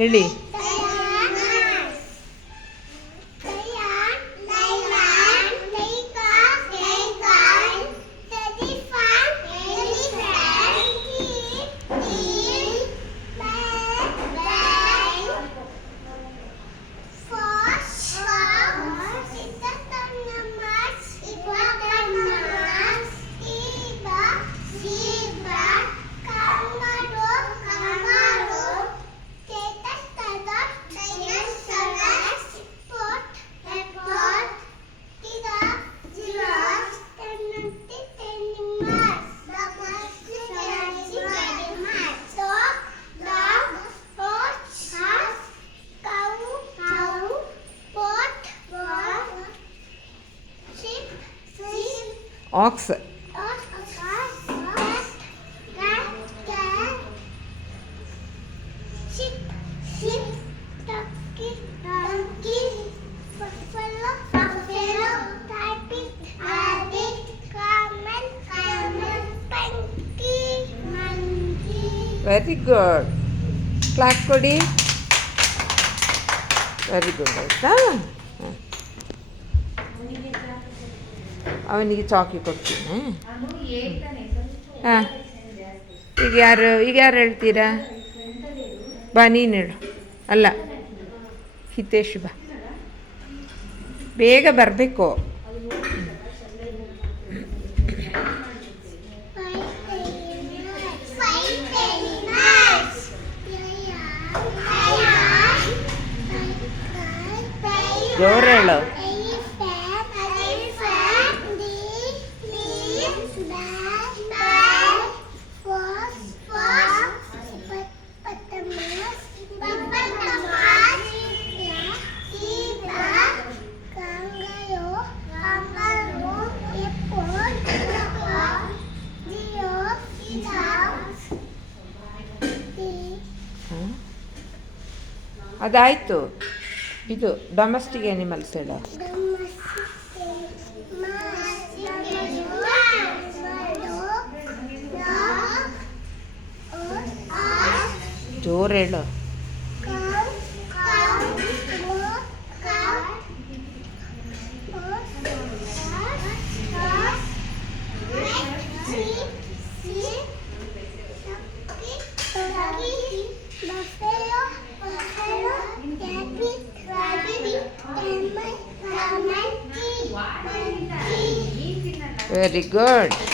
ಹೇಳಿ. Axe. Very good. Class ಕೊಡಿ. Very good ಆಯಿತಾ. ಅವನಿಗೆ ಚಾಕಿ ಕೊಡ್ತೀನಿ. ಹಾಂ, ಈಗ ಯಾರು ಹೇಳ್ತೀರಾ? ಬಾ, ನೀನು ಹೇಳು. ಅಲ್ಲ, ಹಿತೇಶ್ ಬಾ, ಬೇಗ ಬರಬೇಕು. ಜೋರು ಹೇಳು. ಅದಾಯಿತು. ಇದು ಡೊಮೆಸ್ಟಿಕ್ ಆ್ಯನಿಮಲ್ಸ್ ಹೇಳ. ಜೋರು ಹೇಳು. Very good.